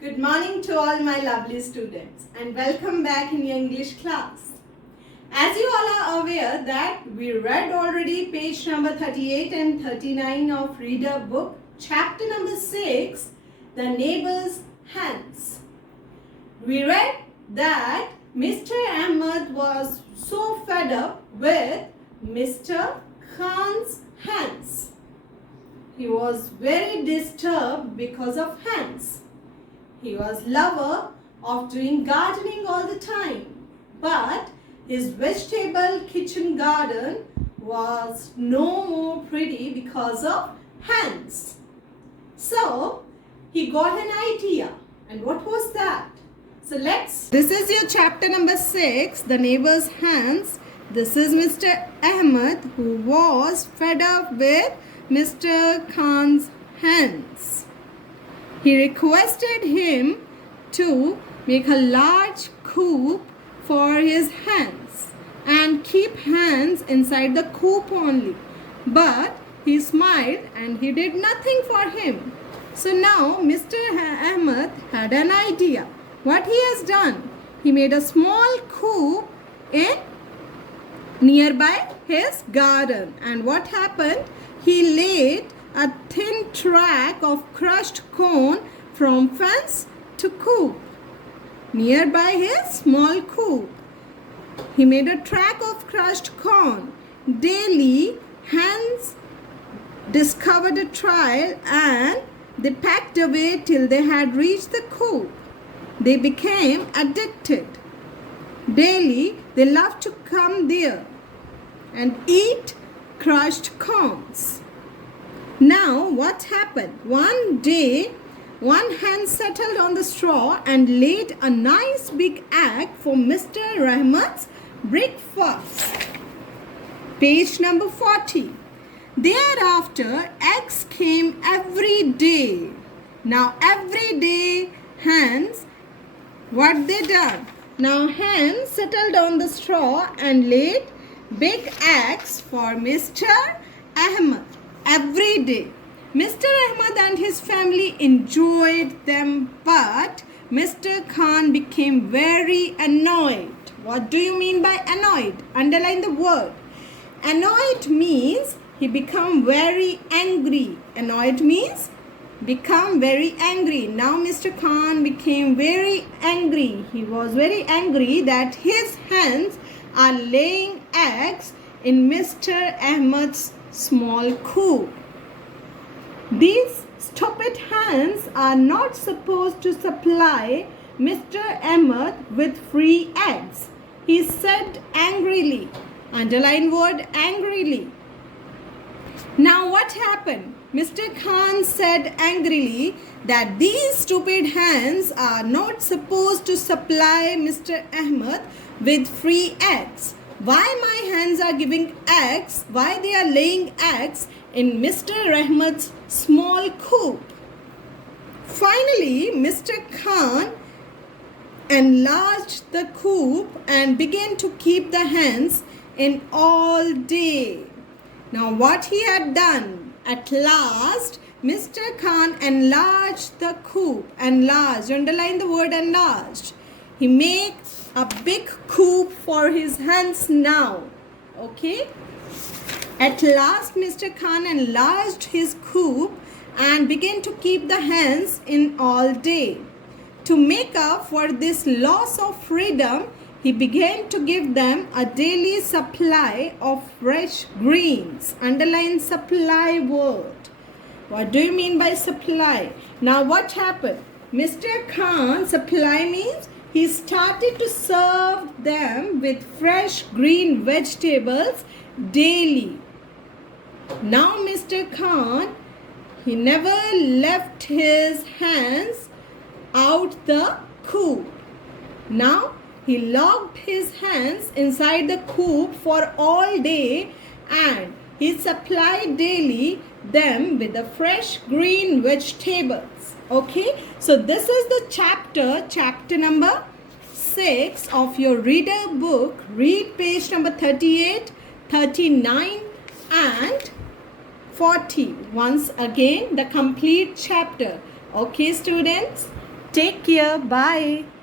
Good morning to all my lovely students and welcome back in your English class. As you all are aware that we read already page number 38 and 39 of Reader book, chapter number 6, The Neighbour's Hens. We read that Mr. Ahmed was so fed up with Mr. Khan's hens. He was very disturbed because of hens. He was lover of doing gardening all the time, but his vegetable kitchen garden was no more pretty because of hens. So he got an idea. And what was that? So this is your chapter number 6, The Neighbour's Hens. This is Mr. Ahmed who was fed up with Mr. Khan's hens. He requested him to make a large coop for his hens and keep hens inside the coop only. But he smiled and he did nothing for him. So now Mr. Ahmed had an idea. What he has done? He made a small coop in nearby his garden. And what happened? He laid a thin track of crushed corn from fence to coop nearby his small coop. He made a track of crushed corn. Daily, hens discovered a trail and they packed away till they had reached the coop. They became addicted. Daily, they loved to come there and eat crushed corns. Now, what happened? One day, one hen settled on the straw and laid a nice big egg for Mr. Rahmat's breakfast. Page number 40. Thereafter, eggs came every day. Now, every day, hens, what they done? Now, hens settled on the straw and laid big eggs for Mr. Ahmed. Every day. Mr. Ahmed and his family enjoyed them, but Mr. Khan became very annoyed. What do you mean by annoyed? Underline the word. Annoyed means he became very angry. Annoyed means become very angry. Now Mr. Khan became very angry. He was very angry that his hens are laying eggs in Mr. Ahmed's small coop. These stupid hens are not supposed to supply Mr. Ahmed with free eggs. He said angrily. Underline word angrily. Now what happened? Mr. Khan said angrily that these stupid hens are not supposed to supply Mr. Ahmed with free eggs. Why my hens are giving eggs? Why they are laying eggs in Mr. Ahmed's small coop? Finally, Mr. Khan enlarged the coop and began to keep the hens in all day. Now what he had done? At last, Mr. Khan enlarged the coop. Enlarged, underline the word enlarged. He makes a big coop for his hens now. Okay? At last, Mr. Khan enlarged his coop and began to keep the hens in all day. To make up for this loss of freedom, he began to give them a daily supply of fresh greens. Underline supply word. What do you mean by supply? Now what happened? Mr. Khan, supply means he started to serve them with fresh green vegetables daily. Now Mr. Khan, he never left his hens out the coop. Now he locked his hens inside the coop for all day and he supplied daily them with the fresh green vegetables. Okay, so this is the chapter number 6 of your reader book. Read page number 38, 39 and 40. Once again, the complete chapter. Okay, students, Take care. Bye.